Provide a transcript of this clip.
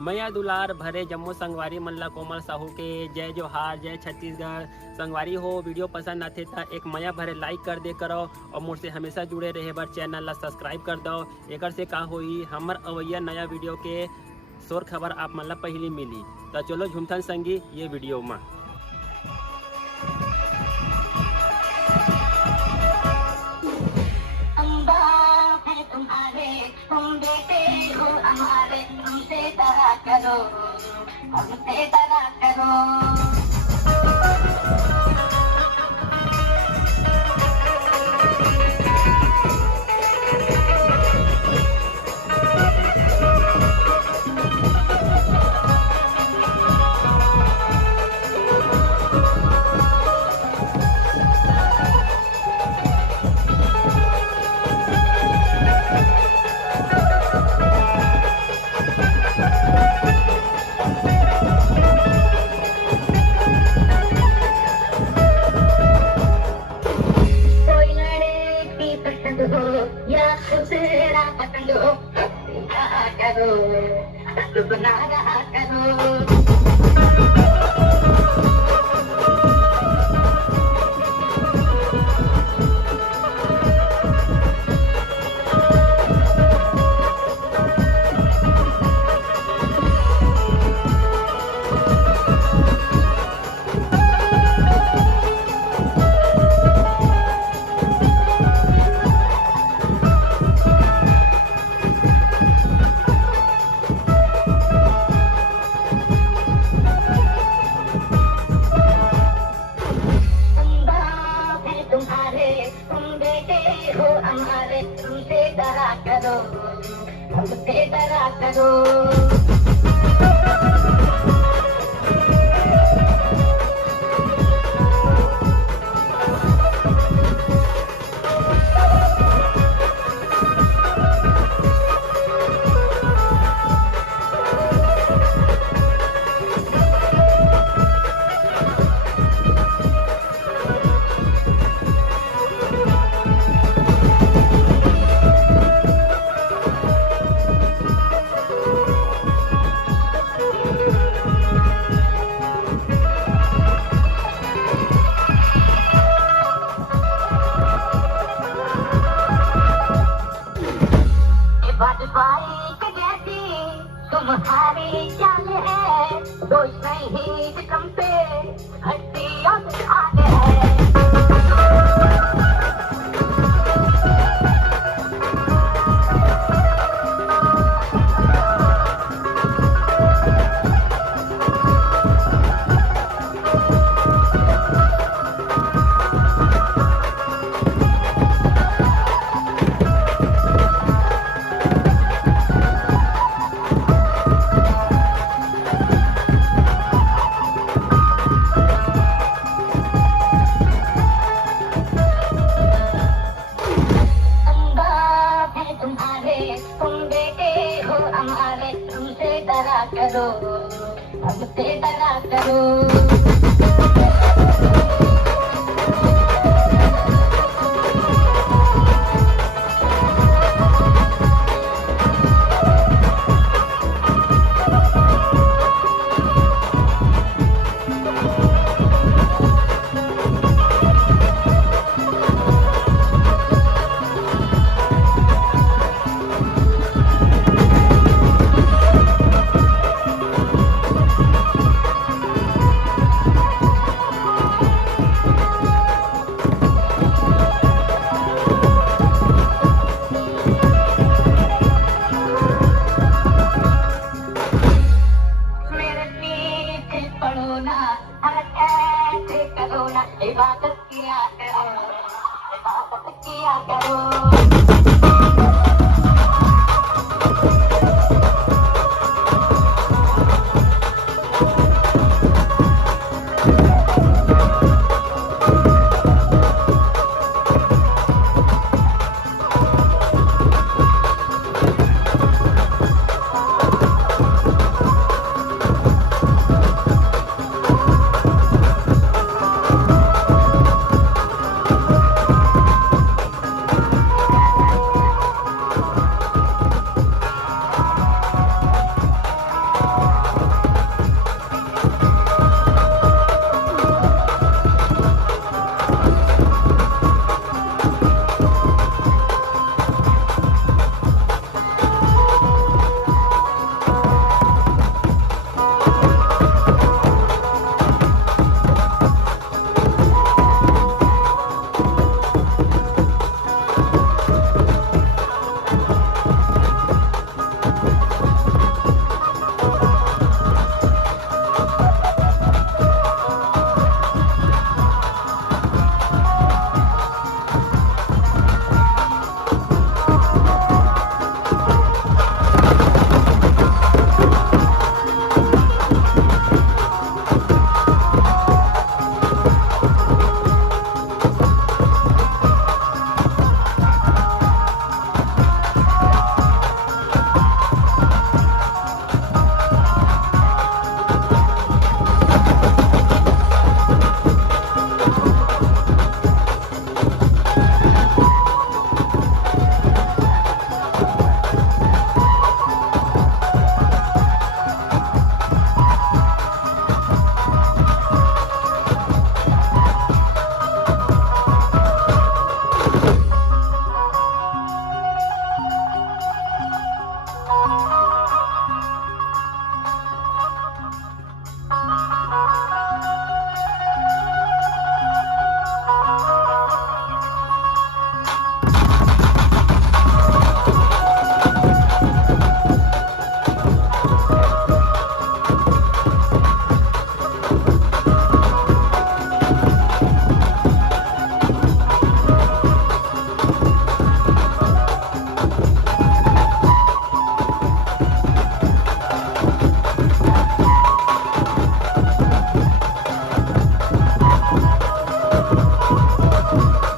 मैया दुलार भरे जम्मू संगवारी मल्ला कोमल साहू के जय जोहार, जय छत्तीसगढ़। संगवारी हो वीडियो पसंद आते तो एक मैया भरे लाइक कर दे करो और मुझसे हमेशा जुड़े रहे बर चैनल ला सब्सक्राइब कर दो। एक से का होई हमर अवैया नया वीडियो के शोर खबर आप मन ला पहली मिली। तो चलो झुमथन संगी ये वीडियो में। तुम बेटे हो हमारे, हमसे दया करो, हमसे दया करो। या दूसरा पसंद हो करो, बना रहा करो। तुम बेटे हो हमारे, हमसे दया करो, हमसे दया करो। तुम्हारी चाल है दोष नहीं विक्रम पे, हस्तियों से आगे है। तुम बेटे हो हमारे, हमसे दया करो, हमसे दया करो। इबादत किया करो, इबादत किया करो। करो